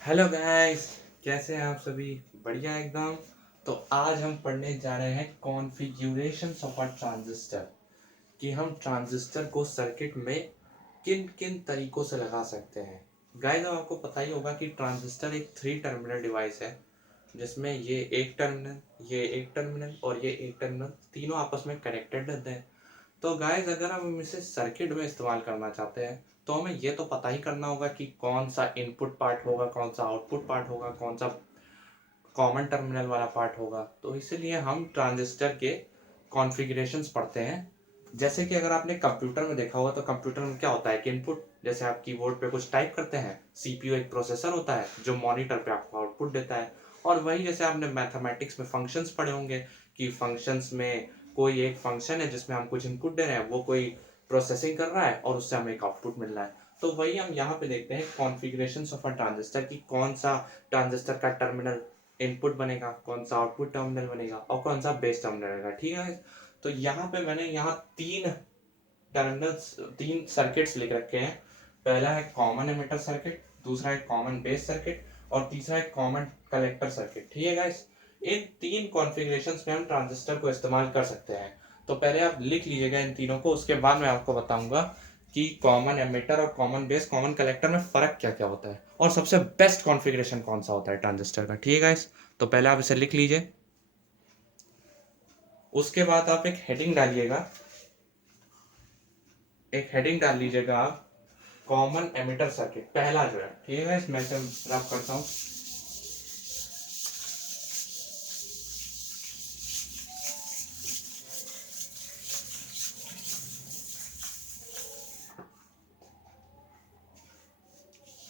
Hello guys. कैसे हैं आप सभी? बढ़िया एकदम। तो आज हम पढ़ने जा रहे हैं कॉन्फ़िगरेशंस ऑफ अ ट्रांजिस्टर, कि हम ट्रांजिस्टर को सर्किट में किन किन तरीकों से लगा सकते हैं। गाइस, अब आपको पता ही होगा कि ट्रांजिस्टर एक थ्री टर्मिनल डिवाइस है, जिसमें ये एक टर्मिनल और ये एक टर्मिनल तीनों आपस में कनेक्टेड रहते हैं। तो गाइस, अगर हम इसे सर्किट में इस्तेमाल करना चाहते हैं तो हमें ये तो पता ही करना होगा कि कौन सा इनपुट पार्ट होगा, कौन सा आउटपुट पार्ट होगा, कौन सा कॉमन टर्मिनल वाला पार्ट होगा। तो इसीलिए हम ट्रांजिस्टर के कॉन्फ़िगरेशंस पढ़ते हैं। जैसे कि अगर आपने कंप्यूटर में देखा होगा तो कंप्यूटर में क्या होता है कि इनपुट, जैसे आप कीबोर्ड पे कुछ टाइप करते हैं, सीपीयू एक प्रोसेसर होता है जो मॉनिटर पे आपको आउटपुट देता है। और वही जैसे आपने मैथमेटिक्स में फंक्शंस पढ़े होंगे कि फंक्शंस में कोई एक फंक्शन है जिसमें हम कुछ इनपुट दे रहे हैं, वो कोई प्रोसेसिंग कर रहा है और उससे हमें एक आउटपुट मिल रहा है। तो वही हम यहाँ पे देखते हैं कॉन्फ़िगरेशंस ऑफ अ ट्रांजिस्टर, की कौन सा ट्रांजिस्टर का टर्मिनल इनपुट बनेगा, कौन सा आउटपुट टर्मिनल बनेगा और कौन सा बेस टर्मिनल बनेगा। ठीक है। तो यहाँ पे मैंने यहाँ तीन सर्किट्स लिख रखे हैं। पहला है कॉमन एमिटर सर्किट, दूसरा है कॉमन बेस सर्किट और तीसरा है कॉमन कलेक्टर सर्किट। ठीक है गाइस, इन तीन कॉन्फ़िगरेशंस में हम ट्रांजिस्टर को इस्तेमाल कर सकते हैं। तो पहले आप लिख लीजिएगा इन तीनों को, उसके बाद मैं आपको बताऊंगा कि कॉमन एमिटर और कॉमन बेस कॉमन कलेक्टर में फ़र्क क्या क्या होता है और सबसे बेस्ट कॉन्फ़िगरेशन कौन सा होता है ट्रांजिस्टर का। ठीक है गाइस, तो पहले आप इसे लिख लीजिए। उसके बाद आप एक हेडिंग डाल लीजिएगा आप, कॉमन एमिटर सर्किट पहला जो है। ठीक है गाइस, मैं इसे रब करता हूँ।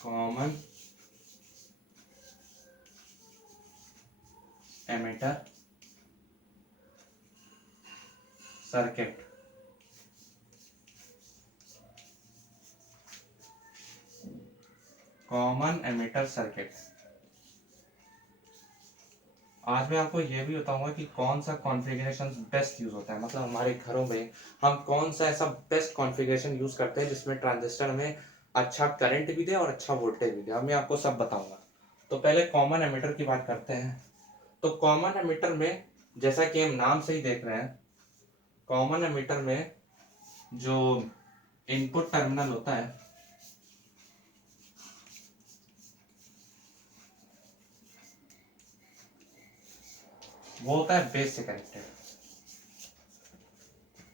Common emitter circuit. Common emitter circuit. आज मैं आपको यह भी बताऊंगा कि कौन सा कॉन्फ़िगरेशन बेस्ट यूज होता है, मतलब हमारे घरों में हम कौन सा ऐसा बेस्ट कॉन्फ़िगरेशन यूज करते हैं जिसमें ट्रांजिस्टर में अच्छा करंट भी दे और अच्छा वोल्टेज भी दे। अब मैं आपको सब बताऊंगा। तो पहले कॉमन एमिटर की बात करते हैं। तो कॉमन एमिटर में, जैसा कि हम नाम से ही देख रहे हैं, कॉमन एमिटर में जो इनपुट टर्मिनल होता है वो होता है बेस से कनेक्टेड।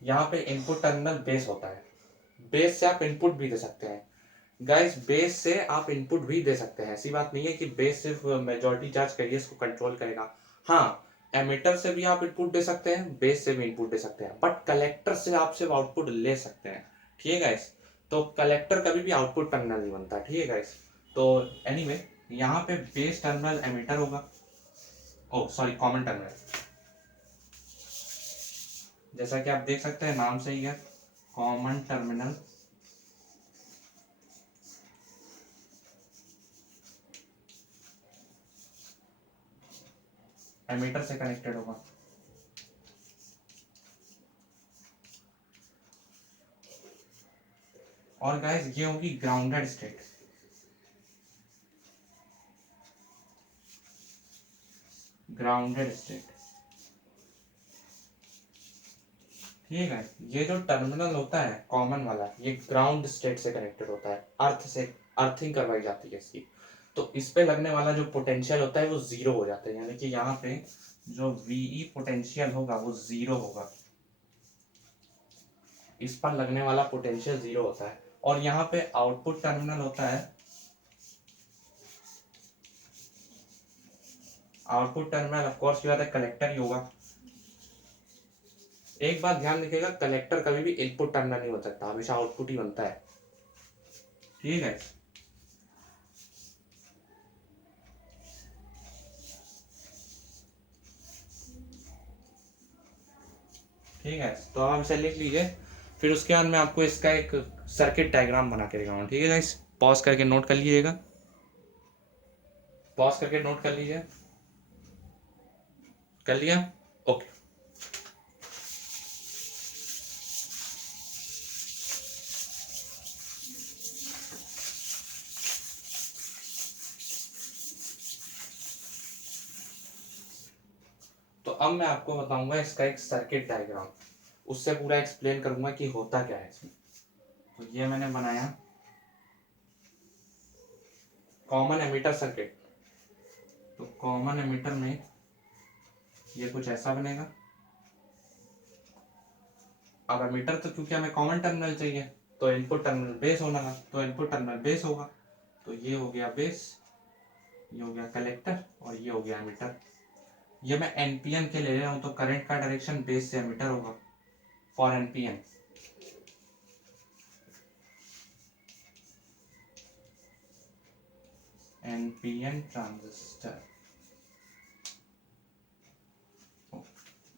यहाँ पे इनपुट टर्मिनल बेस होता है। बेस से आप इनपुट भी दे सकते हैं। गाइस, बेस से आप इनपुट भी दे सकते हैं, ऐसी बात नहीं है कि बेस सिर्फ मेजॉरिटी चार्ज करिए इसको कंट्रोल करेगा। हाँ, एमिटर से भी आप इनपुट दे सकते हैं, बेस से भी इनपुट दे सकते हैं, बट कलेक्टर से आप सिर्फ आउटपुट ले सकते हैं। ठीक है गाइस, तो कलेक्टर कभी भी आउटपुट टर्मिनल नहीं बनता। ठीक है गाइस, तो एनीवे यहाँ पे बेस टर्मिनल एमिटर होगा, ओ सॉरी कॉमन टर्मिनल। जैसा कि आप देख सकते हैं नाम से ही है, कॉमन टर्मिनल एमिटर से कनेक्टेड होगा। और गाइस, ये होगी ग्राउंडेड स्टेट। Grounded state. ठीक है, ये जो टर्मिनल होता है कॉमन वाला, ये ग्राउंड स्टेट से कनेक्टेड होता है, अर्थ से अर्थिंग करवाई जाती है इसकी। तो इस पे लगने वाला जो पोटेंशियल होता है वो जीरो हो जाता है, यानी कि यहाँ पे जो वीई पोटेंशियल होगा वो जीरो होगा। इस पर लगने वाला पोटेंशियल जीरो होता है। और यहाँ पे आउटपुट टर्मिनल होता है, आउटपुट टर्मिनल ऑफ कोर्स क्या होता है, कलेक्टर ही होगा। एक बात ध्यान रखिएगा, कलेक्टर कभी भी इनपुट टर्मिनल नहीं हो सकता, हमेशा आउटपुट ही बनता है। ठीक है। ठीक है, तो आप इसे लिख लीजिए। फिर उसके बाद मैं आपको इसका एक सर्किट डायग्राम बना के दिखाऊंगा। ठीक है गाइस, पॉज करके नोट कर लीजिएगा। पॉज करके नोट कर लीजिए। कर लिया? ओके। अब मैं आपको बताऊंगा इसका एक सर्किट डायग्राम, उससे पूरा एक्सप्लेन करूंगा कि होता क्या है इसमें। तो ये मैंने बनाया कॉमन एमिटर सर्किट। तो कॉमन एमिटर में ये कुछ ऐसा बनेगा। अब एमिटर तो क्योंकि हमें कॉमन टर्मिनल चाहिए, तो इनपुट टर्मिनल बेस होना था, तो इनपुट टर्मिनल बेस होगा। तो ये हो गया बेस, ये हो गया कलेक्टर और ये हो गया एमिटर। ये मैं एनपीएन के ले रहा हूं, तो करंट का डायरेक्शन बेस से एमिटर होगा फॉर एनपीएन। एनपीएन ट्रांजिस्टर,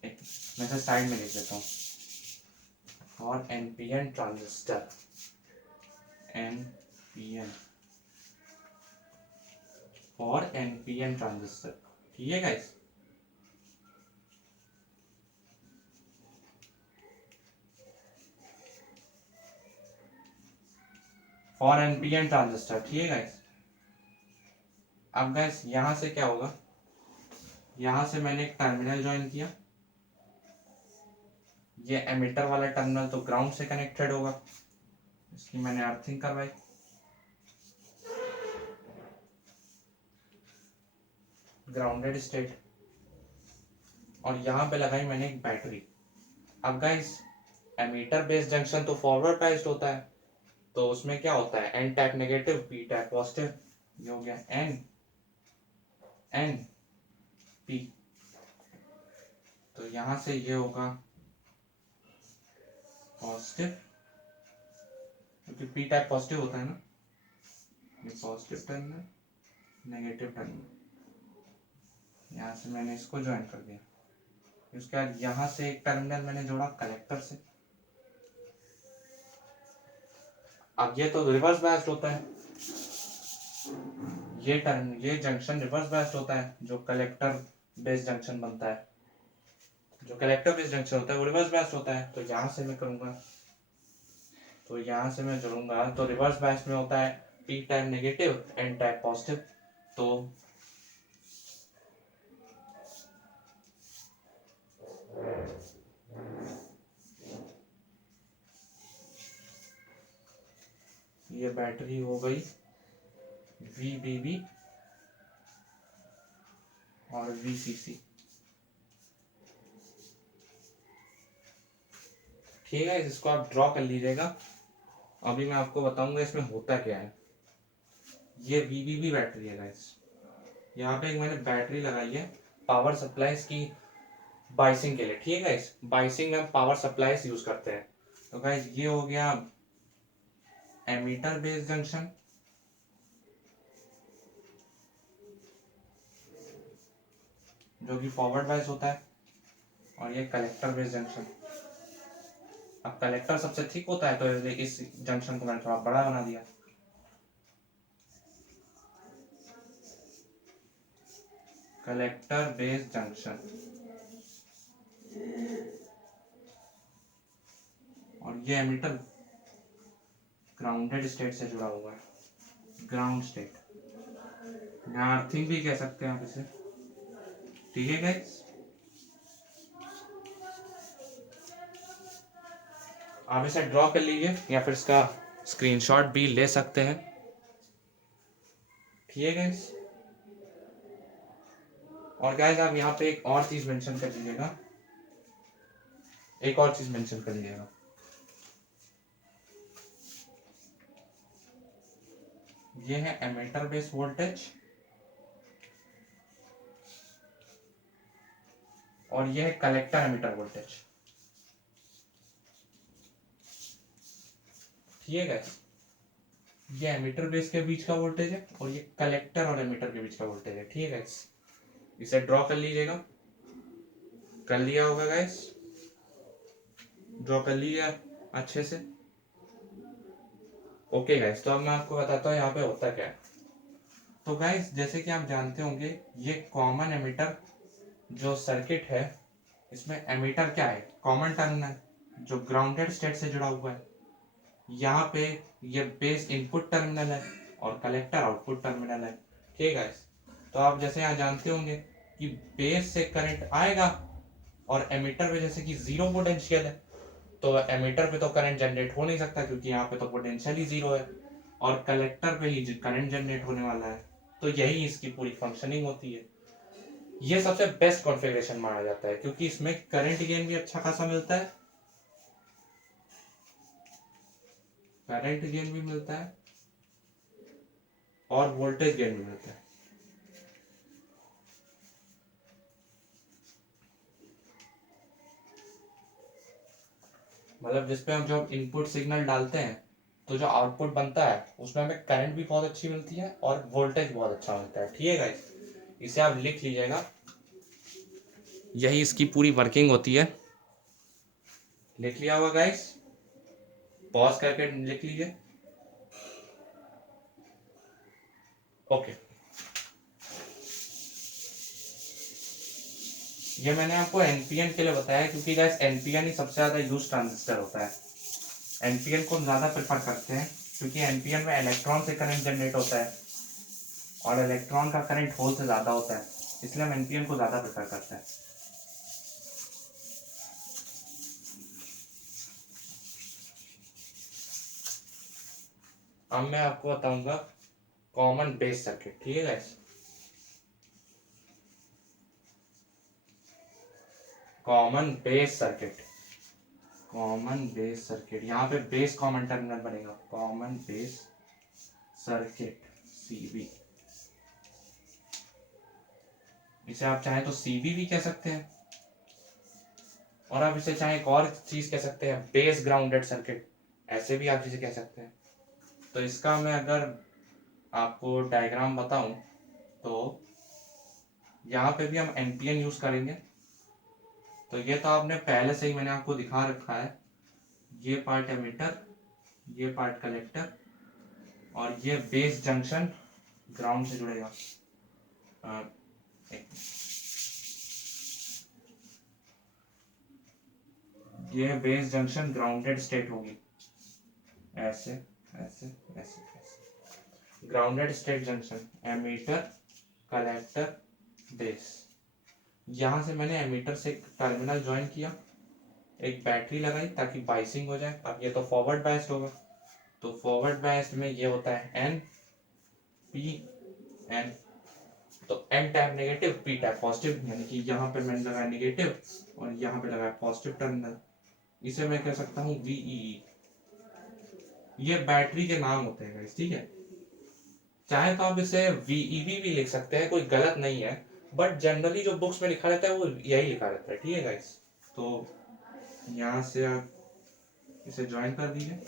मैं इसे साइड में लिख देता हूँ। For NPN transistor, NPN for NPN transistor, ठीक है गाइस। फॉर एनपीएन ट्रांजिस्टर, ठीक है गाइस। अब गाइस यहां से क्या होगा, यहां से मैंने एक टर्मिनल ज्वाइन किया, ये एमिटर वाला टर्मिनल तो ग्राउंड से कनेक्टेड होगा, इसकी मैंने अर्थिंग करवाई। ग्राउंडेड स्टेट, और यहां पे लगाई मैंने एक बैटरी। अब गाइस एमीटर बेस जंक्शन तो फॉरवर्ड बायस्ड होता है, तो उसमें क्या होता है, N type negative, P type positive. ये हो गया एन एन पी। तो यहां से ये होगा पॉजिटिव, क्योंकि पी टाइप पॉजिटिव होता है ना, ये पॉजिटिव टर्मिनल, नेगेटिव टर्मिनल। यहाँ से मैंने इसको ज्वाइन कर दिया। उसके बाद यहाँ से एक टर्मिनल मैंने जोड़ा कलेक्टर से। अब ये तो रिवर्स बायस्ड होता है, ये जंक्शन रिवर्स बायस्ड होता है, जो कलेक्टर बेस जंक्शन बनता है, जो कलेक्टर बेस जंक्शन होता है वो रिवर्स बायस्ड होता है। तो यहाँ से मैं करूँगा, तो यहाँ से मैं जोड़ूंगा, तो रिवर्स बायस्ड में होता है P type negative, N type positive. तो ये बैटरी हो गई VBB और VCC, ठीक है। इसको आप ड्रॉ कर लीजिएगा। अभी मैं आपको बताऊंगा इसमें होता क्या है। ये VBB बैटरी है गाइस, यहाँ पे एक मैंने बैटरी लगाई है पावर सप्लाईज की बाइसिंग के लिए, ठीक है गाइस। बाइसिंग में पावर सप्लाईज यूज करते हैं। तो गाइस ये हो गया एमीटर बेस जंक्शन, जो कि फॉरवर्ड बायस होता है, और ये कलेक्टर बेस जंक्शन। अब कलेक्टर सबसे थिक होता है, तो इस जंक्शन को मैंने थोड़ा बड़ा बना दिया। कलेक्टर बेस जंक्शन, और ये एमिटर ग्राउंडेड स्टेट से जुड़ा हुआ है, ग्राउंड स्टेट, या अर्थिंग भी कह सकते हैं आप इसे, ठीक है गाइस। आप इसे ड्रॉ कर लीजिए या फिर इसका स्क्रीनशॉट भी ले सकते हैं, ठीक है गाइस। और गाइस आप यहाँ पे एक और चीज मेंशन कर लीजिएगा, एक और चीज मेंशन कर लीजिएगा। ये है एमिटर बेस वोल्टेज, और ये है कलेक्टर एमिटर वोल्टेज, ठीक है गाइस। ये एमिटर बेस के बीच का वोल्टेज है, और ये कलेक्टर और एमिटर के बीच का वोल्टेज है, ठीक है गाइस। इसे ड्रॉ कर लीजिएगा, कर लिया होगा गाइस, ड्रॉ कर लिया अच्छे से, ओके गाइस। तो अब मैं आपको बताता हूँ यहाँ पे होता क्या है। तो गाइस जैसे कि आप जानते होंगे, ये कॉमन एमिटर जो सर्किट है, इसमें एमिटर क्या है, कॉमन टर्मिनल जो ग्राउंडेड स्टेट से जुड़ा हुआ है। यहाँ पे ये बेस इनपुट टर्मिनल है और कलेक्टर आउटपुट टर्मिनल है, ठीक है गाइस। तो आप जैसे यहाँ जानते होंगे कि बेस से करंट आएगा और एमीटर पे जैसे कि जीरो पोटेंशियल है, तो एमीटर पे तो करंट जनरेट हो नहीं सकता क्योंकि यहाँ पे तो पोटेंशियल ही जीरो है, और कलेक्टर पे ही करंट जनरेट होने वाला है। तो यही इसकी पूरी फंक्शनिंग होती है। ये सबसे बेस्ट कॉन्फ़िगरेशन माना जाता है क्योंकि इसमें करंट गेन भी अच्छा खासा मिलता है, करंट गेन भी मिलता है और वोल्टेज गेन भी मिलता है। मतलब जिसपे हम जो इनपुट सिग्नल डालते हैं तो जो आउटपुट बनता है उसमें हमें करंट भी बहुत अच्छी मिलती है और वोल्टेज बहुत अच्छा मिलता है। ठीक है गाइस, इसे आप लिख लीजिएगा, यही इसकी पूरी वर्किंग होती है। लिख लिया होगा गाइस, पॉज करके लिख लीजिए। ओके, ये मैंने आपको एनपीएन के लिए बताया क्योंकि गाइस एनपीएन ही सबसे ज़्यादा यूज ट्रांजिस्टर होता है। एनपीएन को ज़्यादा प्रेफर करते हैं क्योंकि एनपीएन में इलेक्ट्रॉन से करंट जनरेट होता है और इलेक्ट्रॉन का करंट होल से ज़्यादा होता है, इसलिए हम एनपीएन को ज़्यादा प्रेफर करते हैं। अब मैं आपको बताऊंगा कॉमन बेस सर्किट। ठीक है guys, common base circuit, common base circuit, यहाँ पे बेस कॉमन टर्मिनल बनेगा, कॉमन बेस सर्किट सीबी। इसे आप चाहे तो सीबी भी कह सकते हैं और आप इसे चाहे एक और चीज कह सकते हैं, बेस ग्राउंडेड सर्किट, ऐसे भी आप इसे कह सकते हैं। तो इसका मैं अगर आपको डायग्राम बताऊं तो यहाँ पे भी हम एनपीएन यूज करेंगे। तो ये तो आपने पहले से ही मैंने आपको दिखा रखा है, ये पार्ट एमीटर, ये पार्ट कलेक्टर और ये बेस जंक्शन ग्राउंड से जुड़ेगा। ये बेस जंक्शन ग्राउंडेड स्टेट होगी, ऐसे ऐसे ऐसे ऐसे, grounded state junction, emitter collector base. यहाँ से मैंने एमीटर से एक टर्मिनल ज्वाइन किया, एक बैटरी लगाई ताकि बाइसिंग हो जाए। अब ये तो फॉरवर्ड बायस्ड होगा, तो फॉरवर्ड बायस्ड में ये होता है एन पी एन, तो N type negative, P type positive, यानी कि यहाँ पे मैंने लगाया नेगेटिव और यहाँ पे लगाया पॉजिटिव टर्मिनल। इसे मैं कह सकता हूँ वीई। ये बैटरी के नाम होते हैं गाइस, ठीक है। चाहे तो आप इसे वीईबी भी लिख सकते हैं, कोई गलत नहीं है, बट जनरली जो बुक्स में लिखा रहता है वो यही लिखा रहता है। ठीक है गाइस, तो यहाँ से आप इसे ज्वाइन कर दीजिए।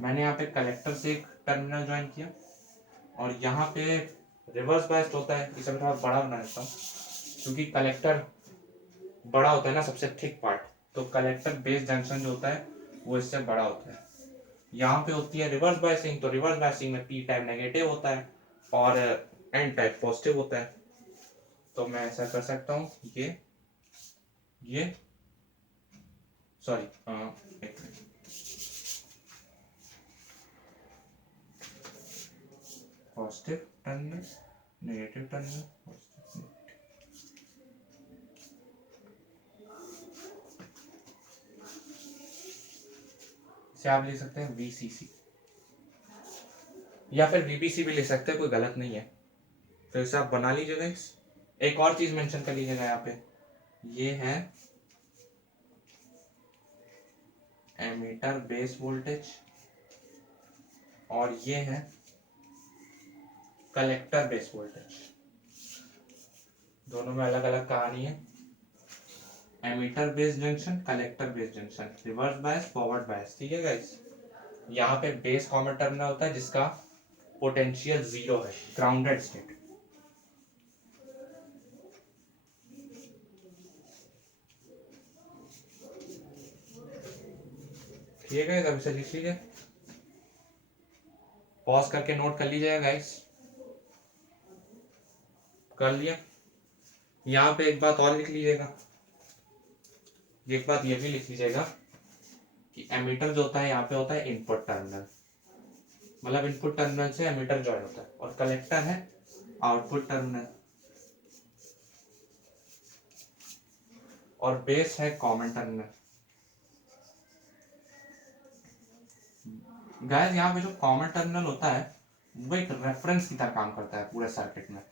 मैंने यहाँ पे कलेक्टर से एक टर्मिनल ज्वाइन किया और यहाँ पे रिवर्स बायस्ड होता है, इसे मैं थोड़ा बड़ा बना देता हूँ क्योंकि कलेक्टर बड़ा होता है ना, सबसे थिक पार्ट, तो कलेक्टर बेस जंक्शन जो होता है वो इससे बड़ा होता है। यहाँ पे होती है रिवर्स बायसिंग, तो रिवर्स बायसिंग में पी टाइप नेगेटिव होता है और एन टाइप पॉजिटिव होता है। तो मैं ऐसा कर सकता हूँ, ये sorry positive terminal, negative terminal, positive. इसे आप लिख सकते हैं वीसीसी या फिर वीबीसी भी लिख सकते हैं, कोई गलत नहीं है। तो इसे आप बना लीजिएगा। एक और चीज मेंशन कर लीजिएगा यहाँ पे, ये है एमीटर बेस वोल्टेज और ये है कलेक्टर बेस वोल्टेज। दोनों में अलग अलग कहानी है, emitter base junction, collector base junction, reverse bias, forward bias. ठीक है गाइस, यहाँ पे बेस कॉमन टर्मिनल होता है जिसका पोटेंशियल जीरो है, ग्राउंडेड स्टेट। ठीक है, अब इसे लिख लीजिए, पॉज करके नोट कर लीजिएगा गाइस। कर लिया। यहाँ पे एक बात और लिख लीजिएगा, एक बात ये भी लिख लीजिएगा कि एमीटर जो होता है यहाँ पे होता है इनपुट टर्मिनल, मतलब इनपुट टर्मिनल से एमीटर ज्वाइन होता है, और कलेक्टर है आउटपुट टर्मिनल। और बेस है कॉमन टर्मिनल। गाइस यहाँ पे जो कॉमन टर्मिनल होता है वो एक रेफरेंस की तरह काम करता है पूरे सर्किट में।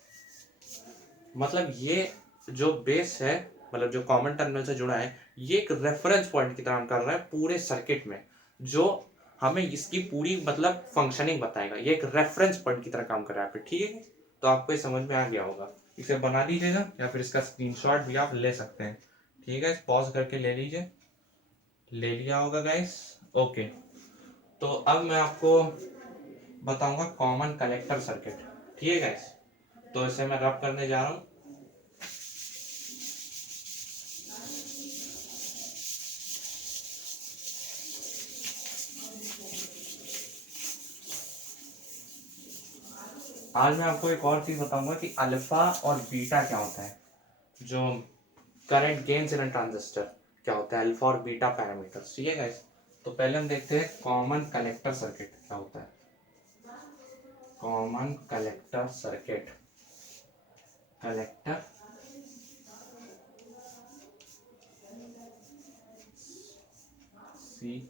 मतलब ये जो बेस है, मतलब जो कॉमन टर्मिनल से जुड़ा है, ये एक रेफरेंस पॉइंट की तरह काम कर रहा है पूरे सर्किट में, जो हमें इसकी पूरी मतलब फंक्शनिंग बताएगा। ये एक रेफरेंस पॉइंट की तरह काम कर रहा है। ठीक है, तो आपको ये समझ में आ गया होगा। इसे बना लीजिएगा या फिर इसका स्क्रीनशॉट भी आप ले सकते हैं। ठीक है, पॉज करके ले लीजिए। ले लिया होगा गाइस। ओके, तो अब मैं आपको बताऊंगा कॉमन कलेक्टर सर्किट। ठीक है गाइस, तो इसे मैं रब करने जा रहा हूँ। आज मैं आपको एक और चीज बताऊंगा कि अल्फा और बीटा क्या होता है, जो करंट गेन्स इन अ ट्रांजिस्टर क्या होता है, अल्फा और बीटा पैरामीटर्स। ठीक है गाइस, तो पहले हम देखते हैं कॉमन कलेक्टर सर्किट क्या होता है। Common collector circuit, collector C.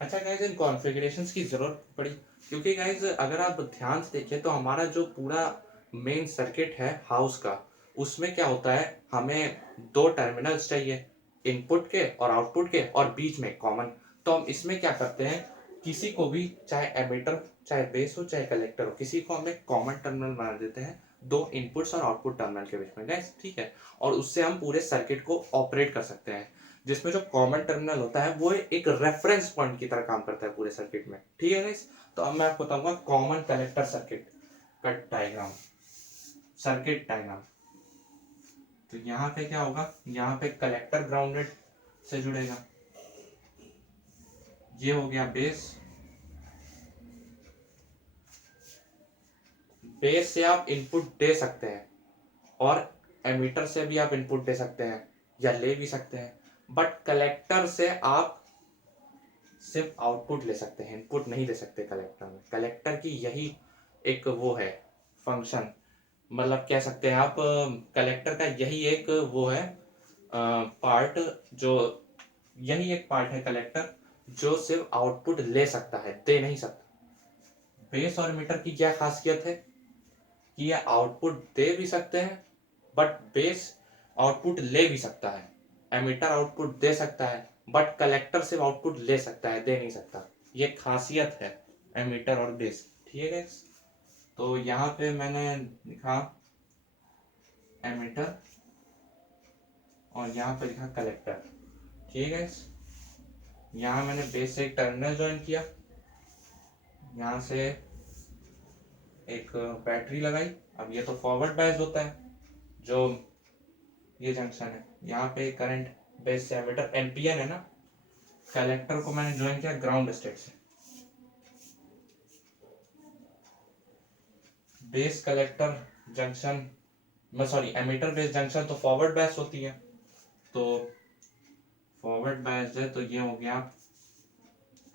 अच्छा गाइज, इन कॉन्फ़िगरेशंस की जरूरत पड़ी क्योंकि गाइज अगर आप ध्यान से देखें तो हमारा जो पूरा मेन सर्किट है हाउस का, उसमें क्या होता है, हमें दो टर्मिनल्स चाहिए, इनपुट के और आउटपुट के, और बीच में कॉमन। तो हम इसमें क्या करते हैं, किसी को भी, चाहे एमिटर चाहे बेस हो चाहे कलेक्टर हो, किसी को हम एक कॉमन टर्मिनल बना देते हैं दो इनपुट्स और आउटपुट टर्मिनल के बीच में गाइस। ठीक है, और उससे हम पूरे सर्किट को ऑपरेट कर सकते हैं, जिसमें जो कॉमन टर्मिनल होता है वो एक रेफरेंस पॉइंट की तरह काम करता है पूरे सर्किट में। ठीक है गाइस, तो अब मैं आपको बताऊंगा कॉमन कलेक्टर सर्किट का डायग्राम, सर्किट डायग्राम। तो यहाँ पे क्या होगा, यहाँ पे कलेक्टर ग्राउंडेड से जुड़ेगा, ये हो गया बेस। बेस से आप इनपुट दे सकते हैं और एमीटर से भी आप इनपुट दे सकते हैं या ले भी सकते हैं, बट कलेक्टर से आप सिर्फ आउटपुट ले सकते हैं, इनपुट नहीं दे सकते कलेक्टर में। कलेक्टर की यही एक वो है फंक्शन, मतलब कह सकते हैं आप, कलेक्टर का यही एक वो है पार्ट, जो यही एक पार्ट है कलेक्टर जो सिर्फ आउटपुट ले सकता है, दे नहीं सकता। बेस और मीटर की क्या खासियत है कि ये आउटपुट दे भी सकते हैं, बट बेस आउटपुट ले भी सकता है, एमीटर आउटपुट दे सकता है, बट कलेक्टर सिर्फ आउटपुट ले सकता है, दे नहीं सकता। ये खासियत है एमीटर और बेस। ठीक है, तो यहाँ पे मैंने लिखा एमीटर और यहाँ पे लिखा कलेक्टर। ठीक है, यहाँ मैंने बेस से एक टर्मिनल ज्वाइन किया, यहाँ से एक बैटरी लगाई। अब ये तो फॉरवर्ड बायस होता है, जो ये जंक्शन है, यहाँ पे करंट बेस से एमीटर एनपीएन है ना। कलेक्टर को मैंने ज्वाइन किया ग्राउंड स्टेट से। बेस कलेक्टर जंक्शन में, सॉरी एमीटर बेस जंक्शन तो फॉरवर्ड बायस होती है, तो फॉरवर्ड बायस है, तो ये हो गया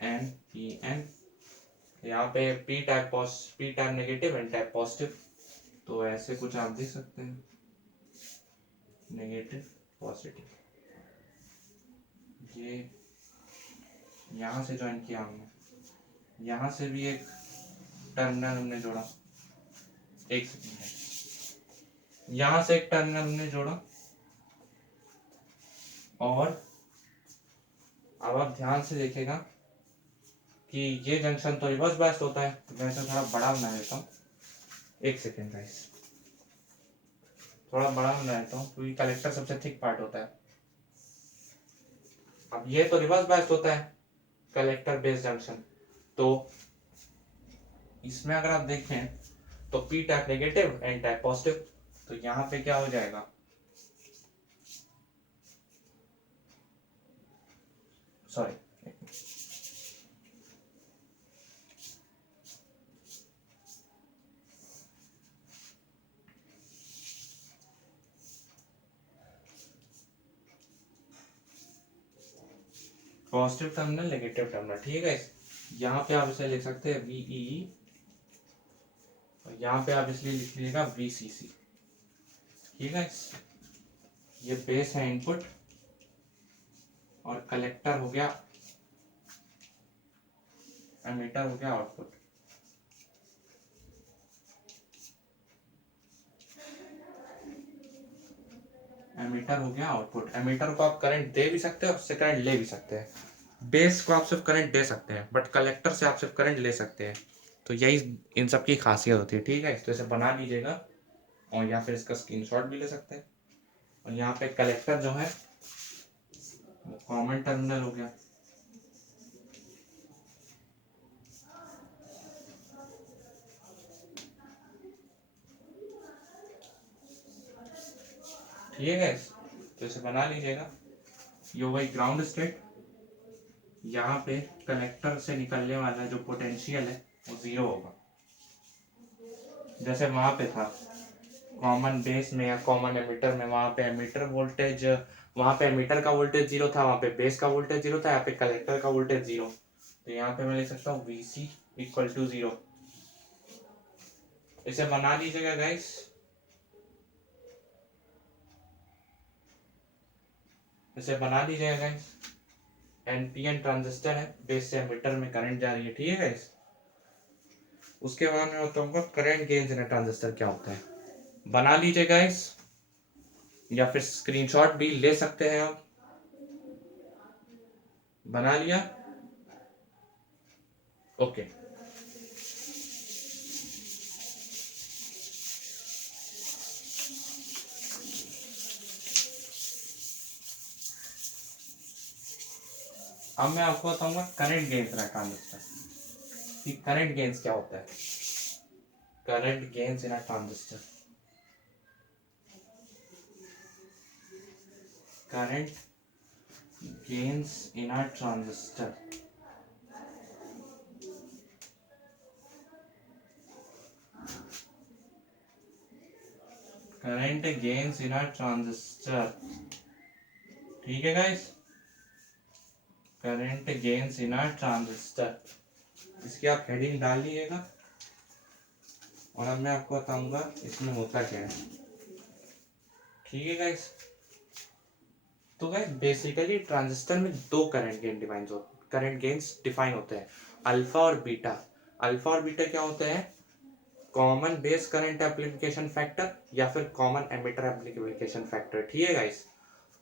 एन पी एन। यहाँ पे P type negative, N type positive, तो ऐसे कुछ आप देख सकते हैं, नेगेटिव पॉजिटिव। ये यहाँ से ज्वाइन किया हमने, यहाँ से भी एक टर्मिनल हमने जोड़ा, एक सेकेंड, यहाँ से एक टर्मिनल हमने जोड़ा, और अब आप ध्यान से देखेगा कि ये जंक्शन तो रिवर्स बायस्ड होता है, तो मैं इसे थोड़ा बड़ा बना देता हूँ। एक सेकेंड गाइस, थोड़ा बड़ा बना देता हूँ क्योंकि कलेक्टर सबसे थिक पार्ट होता है। अब ये तो रिवर्स बायस्ड होता है कलेक्टर बेस जंक्शन, तो इसमें अगर आप देखें तो P type negative, N type positive, तो यहाँ पे क्या हो जाएगा, sorry positive terminal negative terminal. ठीक है, यहाँ पे आप इसे लिख सकते हैं वीई और यहाँ पे आप इसलिए लिख लीजिएगा VCC। ठीक है, ये बेस है इनपुट और कलेक्टर हो गया, एमीटर हो गया आउटपुट। एमीटर हो गया आउटपुट। एमीटर को आप करंट दे भी सकते हैं, उससे करंट ले भी सकते हैं। बेस को आप सिर्फ करंट दे सकते हैं, बट कलेक्टर से आप सिर्फ करंट ले सकते हैं। तो यही इन सब की खासियत होती है। ठीक है, तो इसे बना लीजिएगा और या फिर इसका स्क्रीनशॉट भी ले सकते हैं। और यहाँ पे कलेक्टर जो है वो कॉमन टर्मिनल हो गया। ठीक है, तो इसे बना लीजिएगा। ये वही ग्राउंड स्टेट। यहाँ पे कलेक्टर से निकलने वाला जो पोटेंशियल है वो 0 होगा। जैसे वहां पे था कॉमन बेस में या कॉमन एमीटर में, वहां पे एमीटर वोल्टेज, वहां पे एमीटर का वोल्टेज 0 था, वहां पे बेस का वोल्टेज 0 था, यहाँ पे कलेक्टर का वोल्टेज 0। तो यहाँ पे मैं लिख सकता हूँ VC इक्वल टू 0। इसे बना लीजिएगा गाइस। इसे बना लीजिएगा गाइस। NPN ट्रांजिस्टर है, बेस से एमीटर में करंट जा रही है। ठीक है गाइस, उसके बाद मैं बताऊंगा करंट गेन इन ट्रांजिस्टर क्या होता है। बना लीजिए गाइस, या फिर स्क्रीनशॉट भी ले सकते हैं आप। बना लिया? ओके। अब मैं आपको बताऊंगा करंट गेन्स इन ट्रांजिस्टर कि करंट गेन्स क्या होता है। करंट गेन्स इन ट्रांजिस्टर, करंट गेन्स इन ट्रांजिस्टर। करंट गेन्स इन ट्रांजिस्टर। ठीक है गाइस, करंट गेन्स इन ट्रांजिस्टर, इसकी आप हेडिंग डाल लीजिएगा। और अब मैं आपको बताऊंगा इसमें होता क्या है। ठीक है गाइस, तो गाइस बेसिकली ट्रांजिस्टर में दो करंट गेन्स डिफाइन होते हैं, अल्फा और बीटा। अल्फा और बीटा क्या होते हैं? Common base current application factor या फिर कॉमन एमिटर एप्लीकेशन फैक्टर। ठीक है गाइस,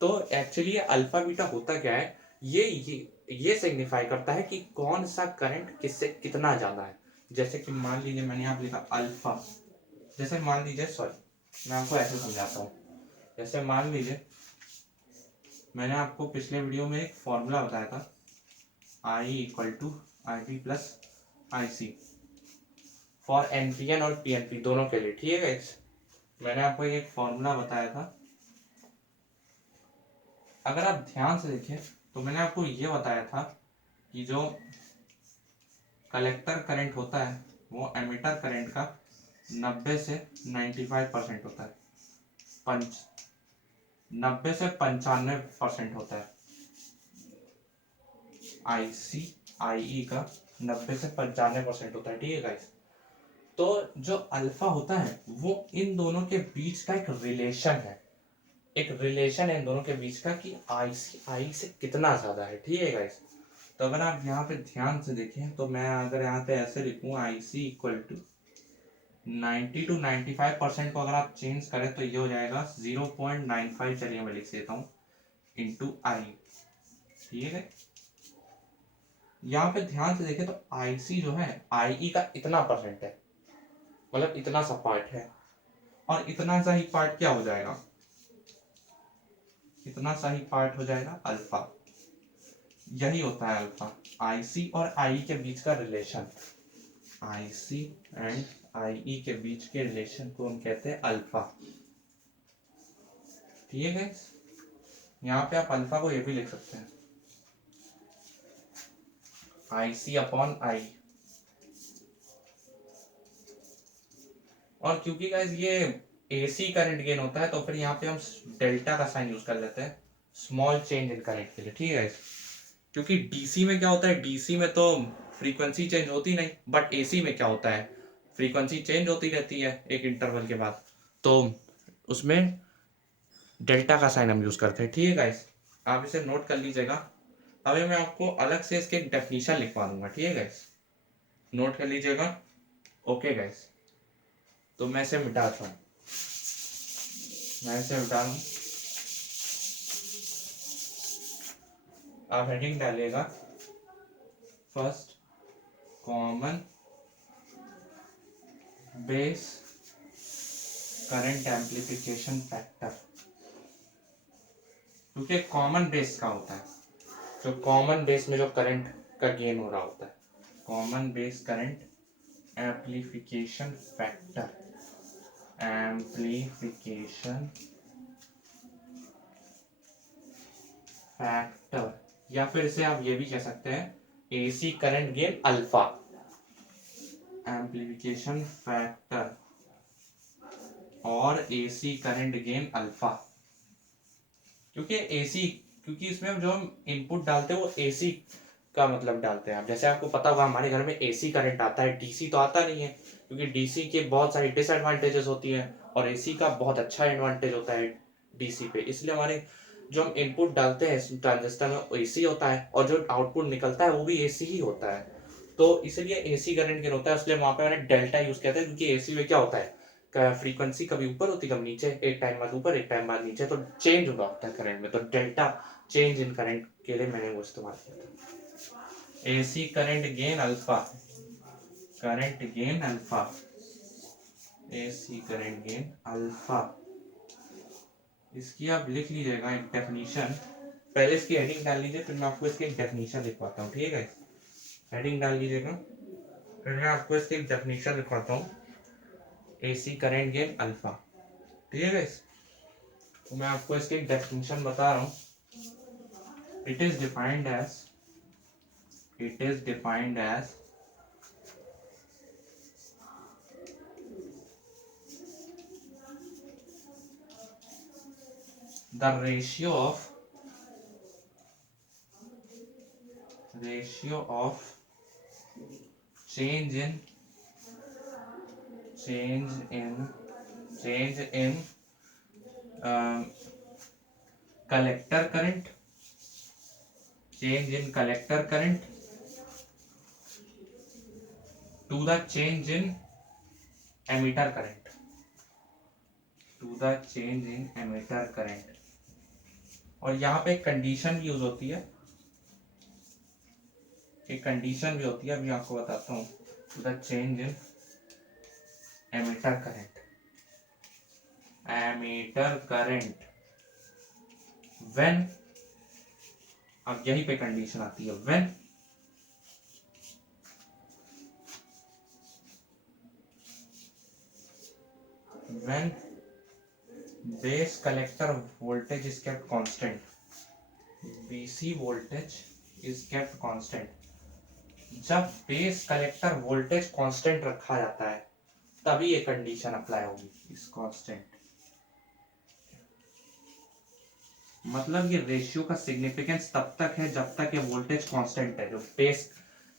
तो एक्चुअली अल्फा बीटा होता क्या है, ये सिग्निफाई करता है कि कौन सा करंट किससे कितना ज्यादा है। जैसे कि मान लीजिए मैंने यहाँ लिखा अल्फा, जैसे मान लीजिए, सॉरी मैं आपको ऐसे समझाता हूँ। जैसे मान लीजिए मैंने आपको पिछले वीडियो में एक फॉर्मूला बताया था, I equal to IB plus IC for NPN और PNP दोनों के लिए। ठीक है गाइस, मैंने आपको एक फॉर्मूला बताया था। अगर आप ध्यान से देखें तो मैंने आपको ये बताया था कि जो कलेक्टर करंट होता है वो एमिटर करंट का 90 से 95% होता है, 90 से 95% होता है। IE का 90 से 95% होता है। ठीक है गाइस, तो जो अल्फा होता है वो इन दोनों के बीच का एक रिलेशन है, एक रिलेशन है इन दोनों के बीच का कि आई से कितना ज्यादा है। ठीक है गाइस, तो अगर आप यहाँ पे ध्यान से देखें तो मैं अगर यहाँ पे ऐसे लिखूँ IC इक्वल टू 90 to 95% को अगर आप चेंज करें तो ये हो जाएगा 0.95, चलिए मैं लिख देता हूँ, इंटू आई। ठीक है, यहाँ पे ध्यान से देखें तो IC जो है IE का इतना परसेंट है, मतलब इतना सा पार्ट है, और इतना सा ही पार्ट क्या हो जाएगा, इतना सा ही पार्ट हो जाएगा अल्फा। यही होता है अल्फा, IC और IE के बीच का रिलेशन। IC एंड IE के बीच के रिलेशन को हम कहते हैं अल्फा। ठीक है, यहाँ पे आप अल्फा को ये भी लिख सकते हैं IC अपॉन I। और क्योंकि गाइस ये AC करंट गेन होता है तो फिर यहाँ पे हम डेल्टा का साइन यूज कर लेते हैं स्मॉल चेंज इन करंट के लिए। ठीक है, क्योंकि DC में क्या होता है, DC में तो फ्रीक्वेंसी चेंज होती नहीं, बट AC में क्या होता है, फ्रीक्वेंसी चेंज होती रहती है एक इंटरवल के बाद, तो उसमें डेल्टा का साइन हम यूज करते हैं। ठीक है गाइस, आप इसे नोट कर लीजिएगा। अभी मैं आपको अलग से इसके डेफिनेशन लिखवा दूंगा। ठीक है गाइस, नोट कर लीजिएगा। ओके गाइस, तो मैं इसे मिटाता हूँ, मैं इसे मिटा दूँ। आप हेडिंग डालिएगा first common base current amplification factor, क्योंकि कॉमन बेस का होता है, जो कॉमन बेस में जो करंट का गेन हो रहा होता है, common base current amplification factor, amplification factor, या फिर इसे आप ये भी कह सकते हैं AC current gain alpha, amplification factor और एसी करंट गेन अल्फा। क्योंकि एसी, क्योंकि इसमें जो हम इनपुट डालते हैं वो एसी का मतलब डालते हैं। आप जैसे आपको पता होगा हमारे घर में एसी करंट आता है, डीसी तो आता नहीं है, क्योंकि डीसी के बहुत सारी डिसएडवांटेजेस होती हैं और एसी का बहुत अच्छा एडवांटेज होता है डीसी पे। इसलिए हमारे जो हम इनपुट डालते हैं ट्रांजिस्टर में वो एसी होता है और जो आउटपुट निकलता है वो भी एसी ही होता है। तो इसलिए एसी करंट गेन होता है, इसलिए वहां पे मैंने डेल्टा यूज किया था, क्योंकि एसी में क्या होता है फ्रीक्वेंसी कभी ऊपर होती कभी नीचे, एक टाइम बाद ऊपर एक टाइम बाद नीचे, तो चेंज हो रहा होता है करंट में, तो डेल्टा चेंज इन करंट के लिए मैंने वो इस्तेमाल किया था। AC current gain alpha, current gain alpha, AC current gain alpha, इसकी आप लिख लीजिएगा एक डेफिनेशन। पहले इसकी हेडिंग डाल लीजिए, फिर मैं आपको इसकी एक डेफिनेशन लिखवाता हूँ। ठीक है, हेडिंग डाल लीजिएगा, फिर मैं आपको इसकी एक डेफिनेशन लिखवाता हूँ, एसी करंट गेन अल्फा। ठीक है गाइस, तो मैं आपको इसकी एक डेफिनेशन बता रहा हूँ। It is defined as, it is defined as the ratio of change in change in change in collector current, change in collector current to the change in emitter current, to the change in emitter current। और यहाँ पे condition भी use होती है, एक condition भी होती है, अभी आपको बताता हूँ। To the change in emitter current, emitter current when, अब यहीं पे कंडीशन आती है, when when base collector voltage is kept constant, BC voltage is kept constant, जब बेस कलेक्टर वोल्टेज कांस्टेंट रखा जाता है तभी ये कंडीशन अप्लाई होगी, इस कांस्टेंट। मतलब ये रेशियो का सिग्निफिकेंस तब तक है जब तक ये वोल्टेज कांस्टेंट है, जो बेस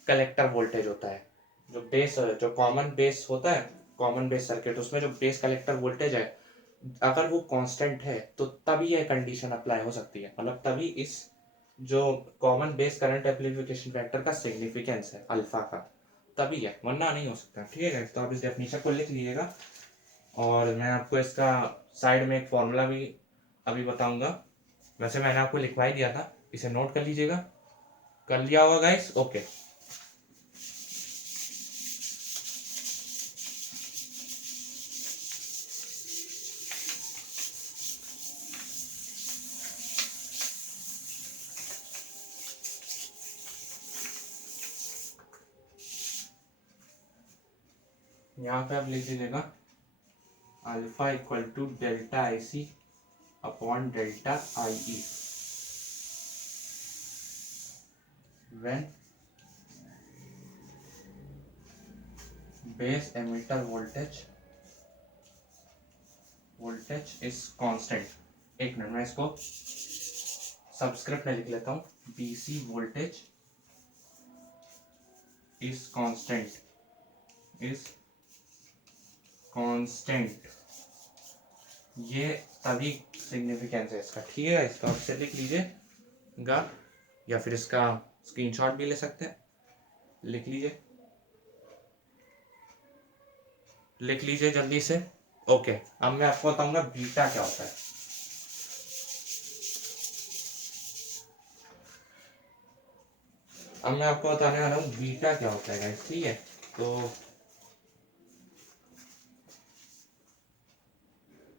कलेक्टर वोल्टेज होता है, जो बेस, जो कॉमन बेस होता है, कॉमन बेस सर्किट, उसमें जो बेस कलेक्टर वोल्टेज है अगर वो कांस्टेंट है तो तभी ये कंडीशन अप्लाई हो सकती है, मतलब तभी इस जो common base current amplification factor का सिग्निफिकेंस है अल्फा का, तभी है, वरना नहीं हो सकता। ठीक है, तो आप इस डेफिनेशन को लिख लीजिएगा और मैं आपको इसका साइड में एक फॉर्मूला भी अभी बताऊंगा। वैसे मैंने आपको लिखवा ही दिया था, इसे नोट कर लीजिएगा। कर लिया होगा गाइस? ओके, यहाँ पे आप लिख लीजिएगा alpha equal to delta I C upon delta I E when base emitter voltage is constant. एक मिनट, मैं इसको सबस्क्रिप्ट में लिख लेता हूँ, BC voltage is constant, is constant, ये तभी सिग्निफिकेंस है इसका, ठीक है। इसका आपसे लिख लीजिएगा या फिर इसका स्क्रीनशॉट भी ले सकते हैं। लिख लीजिए, लिख लीजिए जल्दी से। ओके, अब मैं आपको बताऊंगा बीटा क्या होता है। अब मैं आपको बताने वाला हूँ बीटा क्या होता है गाइस, ठीक है।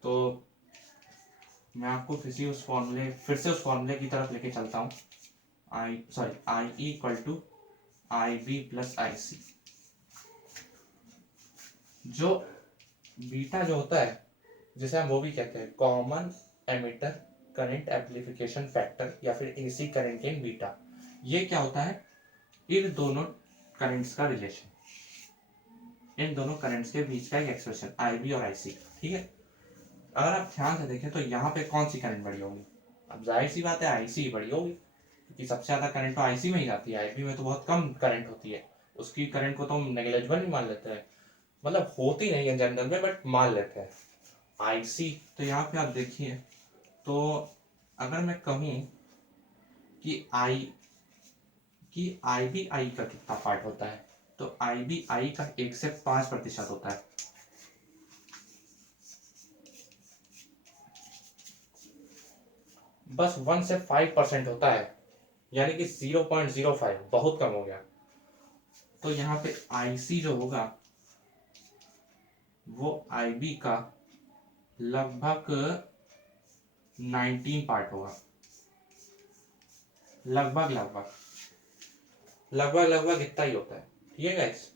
तो मैं आपको फिर से उस फॉर्मूले की तरफ लेके चलता हूँ। I equal to I B plus I C. जो बीटा जो होता है, जिसे हम वो भी कहते हैं common emitter current amplification factor या फिर एसी करंट गेन बीटा। ये क्या होता है, इन दोनों करंट्स का रिलेशन, इन दोनों करंट्स के बीच का एक एक्सप्रेशन आई बी और आई सी, ठीक है। अगर आप ध्यान से देखें तो यहाँ पे कौन सी करंट बड़ी होगी, अब जाहिर सी बात है आईसी बड़ी होगी, क्योंकि सबसे ज्यादा करंट तो आईसी में ही जाती है। आईबी में तो बहुत कम करंट होती है, उसकी करंट को तो हम नेग्लिजिबल भी मान लेते हैं, मतलब होती नहीं है जनरल में बट मान लेते हैं। आईसी तो यहाँ पे आप देखिए, तो अगर मैं कहूँ कि आई बी आई का कितना पार्ट होता है, तो आई बी आई का 1 से 5% होता है। बस 1 से 5% होता है, यानी कि 0.05, बहुत कम हो गया। तो यहाँ पे आईसी जो होगा वो आईबी का लगभग 19 पार्ट होगा, लगभग इतना ही होता है, ठीक है गाइस।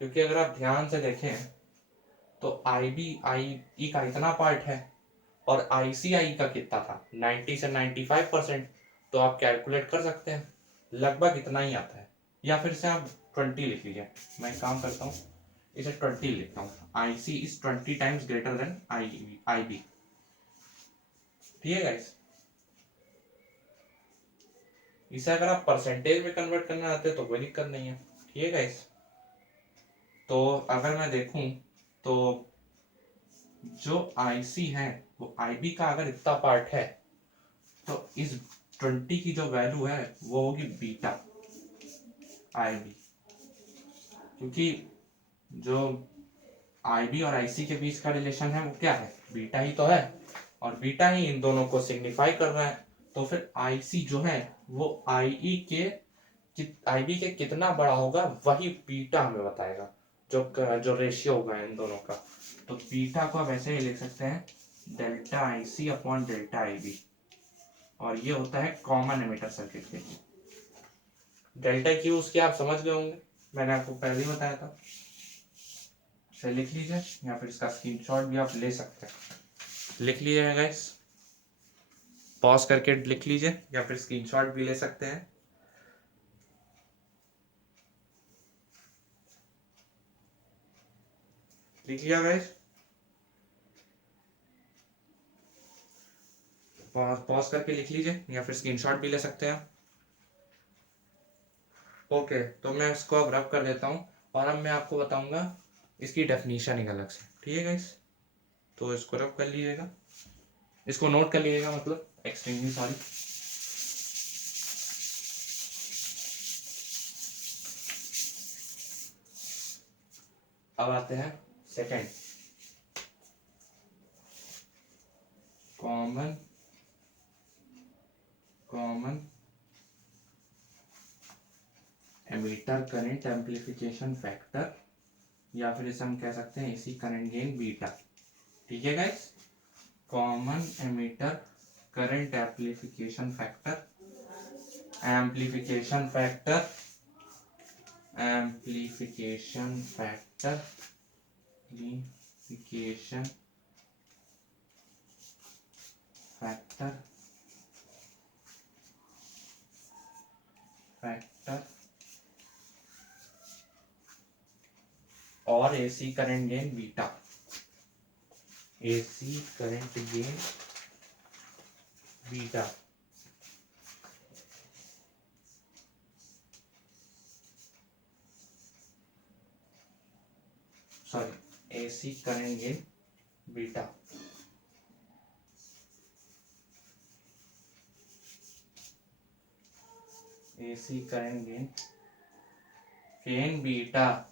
क्योंकि अगर आप ध्यान से देखें तो आईबी आई का इतना पार्ट है और आईसीआई का कितना था, 90 से 95%। तो आप कैलकुलेट कर सकते हैं, लगभग इतना ही आता है। या फिर से आप 20 लिख लीजिए, मैं एक काम करता हूँ, इसे 20 लिखता हूँ। IC is 20 times greater than IB, ठीक है गाइस। इसे अगर आप परसेंटेज में कन्वर्ट करना चाहते हैं तो कोई दिक्कत नहीं है, ठीक है गाइस। तो अगर मैं देखूं तो जो आईसी है वो आईबी का अगर इतना पार्ट है, तो इस 20 की जो वैल्यू है वो होगी बीटा आईबी, क्योंकि जो आईबी और आईसी के बीच का रिलेशन है वो क्या है, बीटा ही तो है, और बीटा ही इन दोनों को सिग्निफाई कर रहा है। तो फिर आईसी जो है वो आईबी के कितना बड़ा होगा वही बीटा हमें बताएगा, जो रेशियो होगा इन दोनों का। तो बीटा को आप ऐसे ही लिख सकते हैं, delta I C upon delta I B, और ये होता है कॉमन एमिटर सर्किट के लिए। डेल्टा की यूज क्या आप समझ गए होंगे, मैंने आपको पहले ही बताया था। इसे लिख लीजिए या फिर इसका स्क्रीनशॉट भी आप ले सकते हैं। लिख लीजिए गाइस, पॉज करके लिख लीजिए या फिर स्क्रीनशॉट भी ले सकते हैं। लिख लिया गाइस, पॉज करके लिख लीजिए या फिर स्क्रीनशॉट भी ले सकते हैं। ओके, तो मैं इसको अब रब कर देता हूँ और अब मैं आपको बताऊंगा इसकी डेफिनेशन एक अलग से, ठीक है गाइस। तो इसको रब कर लीजिएगा, इसको नोट कर लीजिएगा, मतलब एक्सट्रीमली सॉरी। अब आते हैं second, common emitter current amplification factor, या फिर इसे हम कह सकते हैं एसी करंट गेन बीटा, ठीक है guys. Common emitter current amplification factor, amplification factor और AC current gain beta, AC current gain beta. Sorry, AC current in beta. AC current in beta.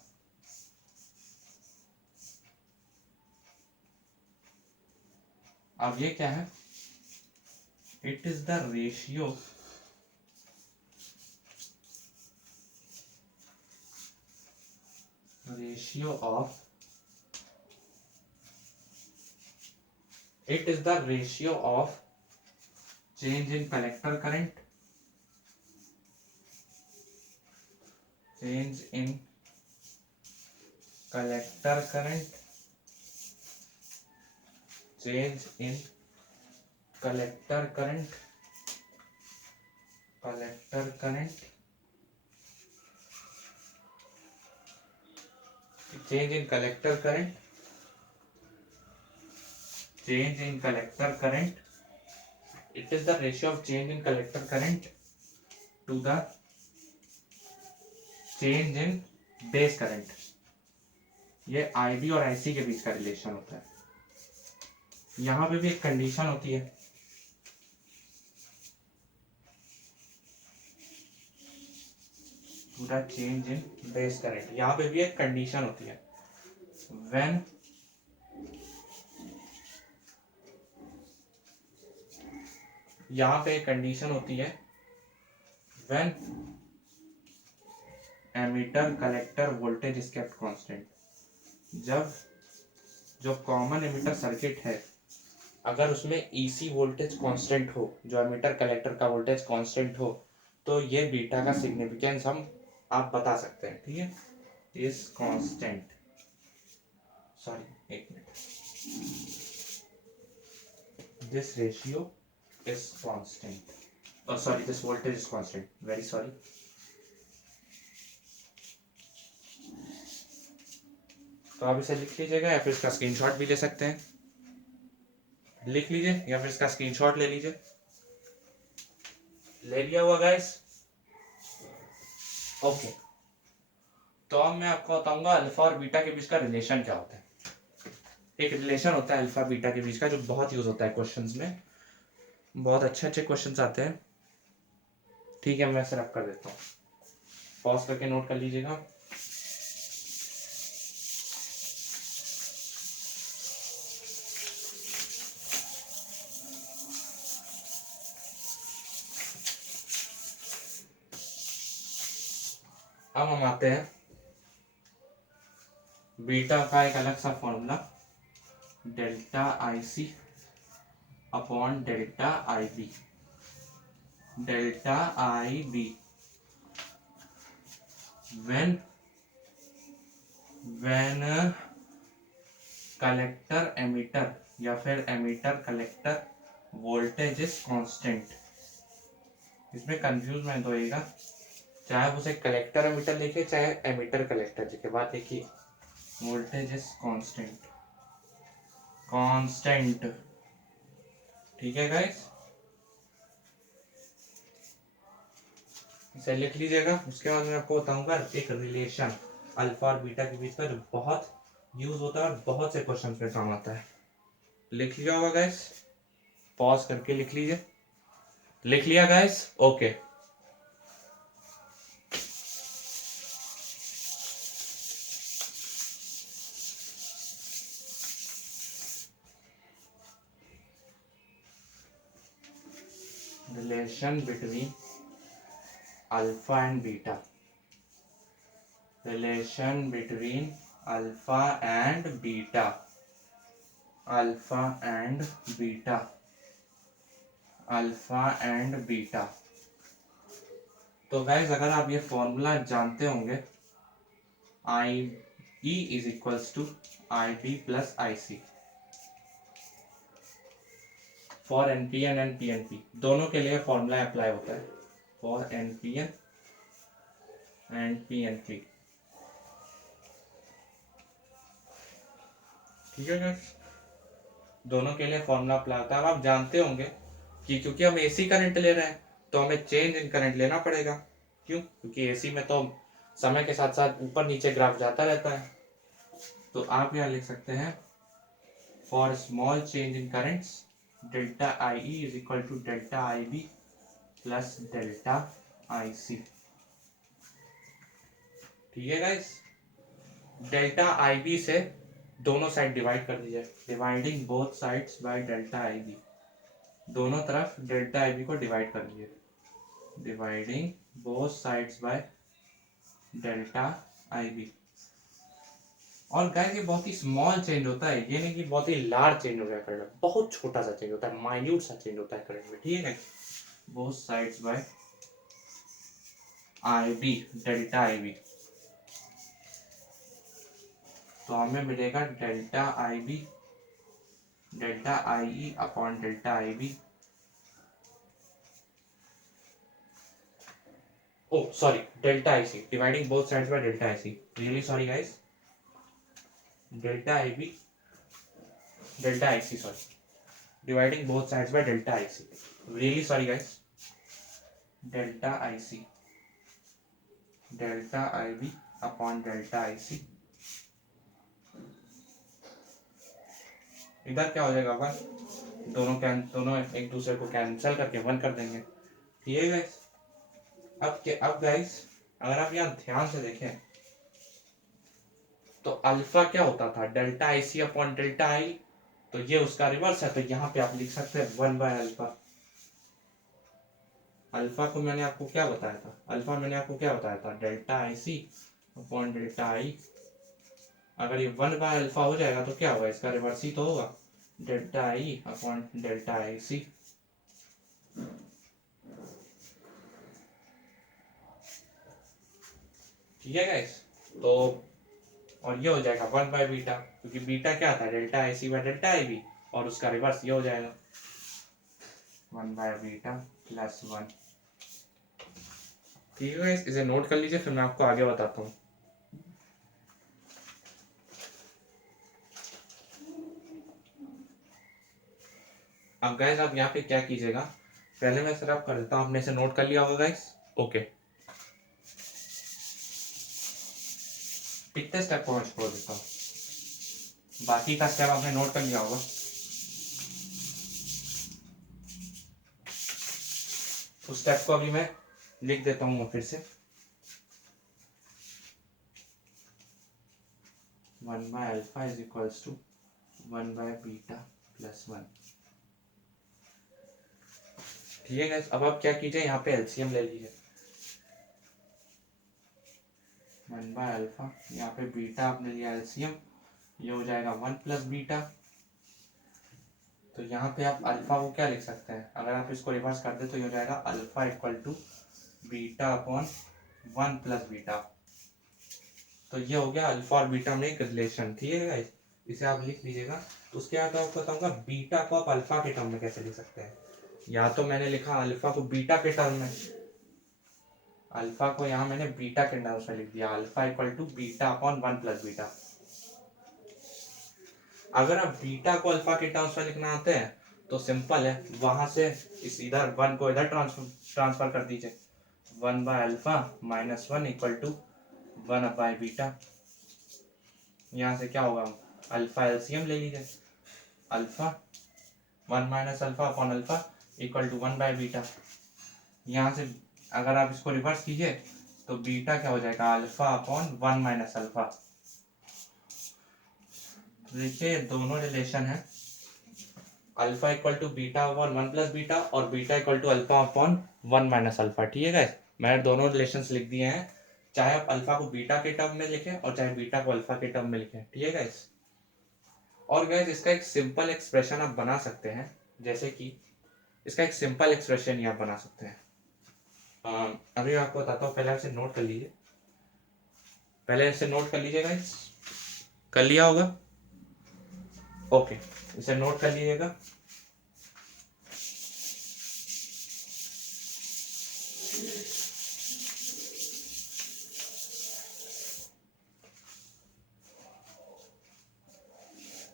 अब ये क्या है? It is the ratio of it is the ratio of change in collector current, change in collector current, change in collector current, collector current, change in collector current, change in collector current. It is the ratio of change in collector current to the change in base current. ये IB और IC के बीच का relation होता है. यहाँ पे भी एक कंडीशन होती है. पूरा चेंज इन बेस करंट, यहाँ पे भी एक कंडीशन होती है. व्हेन यहाँ पे एक कंडीशन होती है when emitter collector voltage is kept constant. जब जो कॉमन एमीटर सर्किट है अगर उसमें EC वोल्टेज कांस्टेंट हो, जो एमीटर कलेक्टर का वोल्टेज कांस्टेंट हो, तो ये बीटा का सिग्निफिकेंस हम आप बता सकते हैं. ठीक है, इज कांस्टेंट. सॉरी एक minute, this ratio is constant. Sorry, this voltage is constant. Very sorry. तो आप इसे लिख लीजिएगा या फिर इसका स्क्रीनशॉट भी ले सकते हैं. लिख लीजिए या फिर इसका स्क्रीनशॉट ले लीजिए. ले लिया हुआ गाइस? ओके. तो अब मैं आपको बताऊंगा अल्फा और बीटा के बीच का रिलेशन क्या होता है. एक रिलेशन होता है अल्फा बीटा के बीच का जो बहुत यूज होता है क्वेश्चंस में. बहुत अच्छे अच्छे क्वेश्चंस आते हैं. ठीक है, मैं इसे रख कर देता हूँ. पॉज करके नोट कर लीजिएगा. अब हम आते हैं बीटा का एक अलग सा formula, delta IC upon delta IB. Delta IB when collector emitter या फिर emitter collector voltage is constant. इसमें कंफ्यूज मत होइएगा, चाहे उसे कलेक्टर एमीटर लिखे चाहे एमीटर कलेक्टर लिखे, बात एक ही. Voltage is constant. कांस्टेंट. ठीक है गाइस, इसे लिख लीजिएगा. उसके बाद मैं आपको बताऊंगा एक रिलेशन अल्फा और बीटा के बीच का जो बहुत यूज होता है और बहुत से क्वेश्चन में काम आता है. लिख लिया होगा गाइस? पॉज करके लिख लीजिए. लिख लिया guys? Okay. Relation between alpha and beta. Relation between alpha and beta. Alpha and beta. Alpha and beta. तो गाइज अगर आप ये फॉर्मूला जानते होंगे, IE is equals to IB plus IC for NPN and PNP. दोनों के लिए formula apply होता है फॉर NPN एंड PNP. ठीक है गाइस, दोनों के लिए फॉर्मूला अप्लाई होता है. अब आप जानते होंगे कि क्योंकि हम AC करंट ले रहे हैं तो हमें चेंज इन करंट लेना पड़ेगा. क्यों? क्योंकि AC में तो समय के साथ साथ ऊपर नीचे ग्राफ जाता रहता है. तो आप यहाँ लिख सकते हैं for small change in currents delta I E is equal to delta I B plus delta I C. ठीक है गाइस, डेल्टा आई बी से दोनों साइड डिवाइड कर दीजिए, dividing both sides by delta I B, दोनों तरफ delta I B को divide कर दीजिए, dividing both sides by delta I B. और गाइस ये बहुत ही स्मॉल चेंज होता है, ये नहीं कि बहुत ही लार्ज चेंज हो गया करंट में, बहुत छोटा सा चेंज होता है, माइन्यूट सा चेंज होता है करंट में। ठीक है, both sides by I B delta I B, तो हमें मिलेगा delta I B delta I E upon delta I B. Oh sorry, delta I C, dividing both sides by delta I C, really sorry guys, delta I B delta I C, sorry, dividing both sides by delta I C, really sorry guys, delta I C delta I B upon delta I C. इधर क्या हो जाएगा one, दोनों एक दूसरे को cancel करके one कर देंगे। ठीक है गाइस, अब गाइस अगर आप यहाँ ध्यान से देखें तो अल्फा क्या होता था, delta I C upon delta I, तो ये उसका रिवर्स है, तो यहाँ पे आप लिख सकते हैं वन बाय अल्फा। अल्फा को मैंने आपको क्या बताया था, अल्फा मैंने आपको क्या बताया था, delta I C upon delta I. अगर ये वन बाय अल्फा हो जाएगा तो क्या होगा, इसका रिवर्स ही तो होगा, delta I upon delta I C. ठीक है गाइस, तो और ये हो जाएगा वन बाय बीटा, क्योंकि बीटा क्या था, delta I C by delta I B, और उसका रिवर्स ये हो जाएगा one by beta plus one. ठीक है गाइस, इसे नोट कर लीजिए, फिर मैं आपको आगे बताता हूँ। अब गाइस आप यहाँ पे क्या कीजिएगा, पहले मैं सिर्फ कर देता हूँ, आपने इसे नोट कर लिया होगा गाइस, ओके। इतने स्टेप को मैं छोड़ देता हूँ, बाकी का स्टेप आपने नोट कर लिया होगा। उस स्टेप को अभी मैं लिख देता हूँ फिर से, one by alpha is equals to one by beta plus one. ठीक है गाइस, अब आप क्या कीजिए, यहाँ पे एलसीएम ले लीजिए, वन बाय अल्फा, यहाँ पे बीटा आपने लिया एलसीएम, ये हो जाएगा वन प्लस बीटा। तो यहाँ पे आप अल्फा को क्या लिख सकते हैं, अगर आप इसको रिवर्स कर दे तो ये हो जाएगा alpha equal to beta upon one plus beta. तो ये हो गया अल्फा और बीटा में एक रिलेशन। ठीक है गाइस, इसे आप लिख लीजिएगा। तो उसके बाद आपको बताऊंगा बीटा को आप अल्फा के टर्म में कैसे लिख सकते हैं। या तो मैंने लिखा अल्फा को बीटा के टर्म में, अल्फा को यहाँ मैंने बीटा के टर्म्स में लिख दिया, alpha equal to beta upon one plus beta. अगर आप बीटा को अल्फा के टर्म्स में लिखना आते हैं तो सिंपल है, वहां से इस इधर वन को इधर ट्रांसफर कर दीजिए, one by alpha minus one equal to one by beta. यहाँ से क्या होगा, अल्फा एलसीएम ले लीजिए, alpha one minus alpha upon alpha equal to one by beta. यहाँ से अगर आप इसको रिवर्स कीजिए तो बीटा क्या हो जाएगा, alpha upon one minus alpha. देखिए दोनों रिलेशन है, alpha equal to beta upon one plus beta और beta equal to alpha upon one minus alpha. ठीक है गाइस, मैंने दोनों रिलेशंस लिख दिए हैं, चाहे आप अल्फा को बीटा के टर्म में लिखें और चाहे बीटा को अल्फा के टर्म में लिखें। ठीक है गाइस, और गाइस इसका एक सिंपल एक्सप्रेशन आप बना सकते हैं, जैसे कि इसका एक सिंपल एक्सप्रेशन आप बना सकते हैं। अभी मैं आपको बताता हूँ, पहले इसे नोट कर लीजिए, पहले इसे नोट कर लीजिए गाइस, कर लिया होगा, ओके, इसे नोट कर लीजिएगा।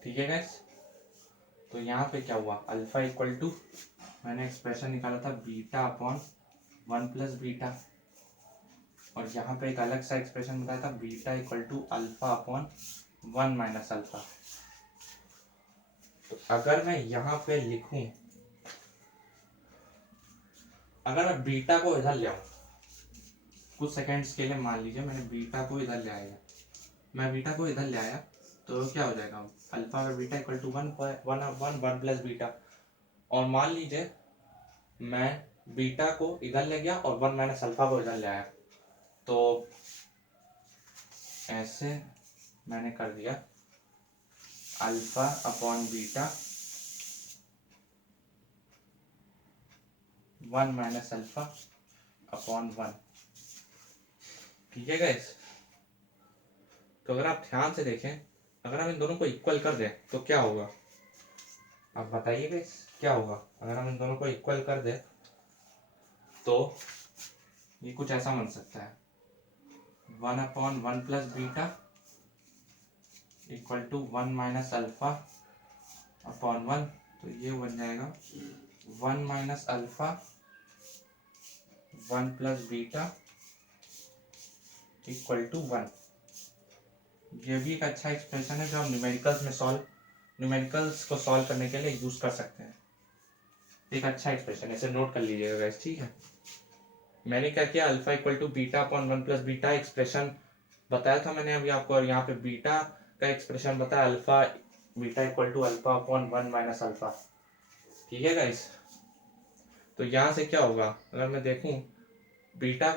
ठीक है गाइस, तो यहाँ पे क्या हुआ, अल्फा इक्वल टू, मैंने एक्सप्रेशन निकाला था beta upon one plus beta, और यहाँ पे एक अलग सा एक्सप्रेशन बताया था beta equal to alpha upon 1 minus alpha. तो अगर मैं यहाँ पे लिखूं, अगर मैं बीटा को इधर ले आऊं, कुछ सेकंड्स के लिए मान लीजिए मैंने बीटा को इधर ले आया, मैं बीटा को इधर ले आया, तो क्या हो जाएगा, अल्फा और beta equal to 1 plus beta. और मान लीजिए मैं बीटा को इधर ले गया और 1 माइनस अल्फा को इधर ले आया, तो ऐसे मैंने कर दिया alpha upon beta 1 minus alpha upon 1। ठीक है गाइस। तो अगर आप ध्यान से देखें, अगर हम इन दोनों को इक्वल कर दें तो क्या होगा, आप बताइए गाइस क्या होगा। अगर हम इन दोनों को इक्वल कर दें तो ये कुछ ऐसा बन सकता है, 1 upon 1 plus beta equal to 1 minus alpha upon 1। तो ये बन जाएगा 1 minus alpha 1 plus beta equal to 1। ये भी एक अच्छा एक्सप्रेशन है जो हम न्यूमेरिकल्स को सॉल्व करने के लिए यूज कर सकते हैं। एक अच्छा एक्सप्रेशन है, इसे नोट कर लीजिएगा गाइस, ठीक है। मैंने क्या किया, alpha equal to beta upon 1 plus beta expression बताया था मैंने अभी आपको, और यहाँ पे बीटा का एक्सप्रेशन बताया alpha beta equal to alpha upon 1 minus alpha. ठीक है गाइस। तो यहाँ से क्या होगा, अगर मैं देखूं बीटा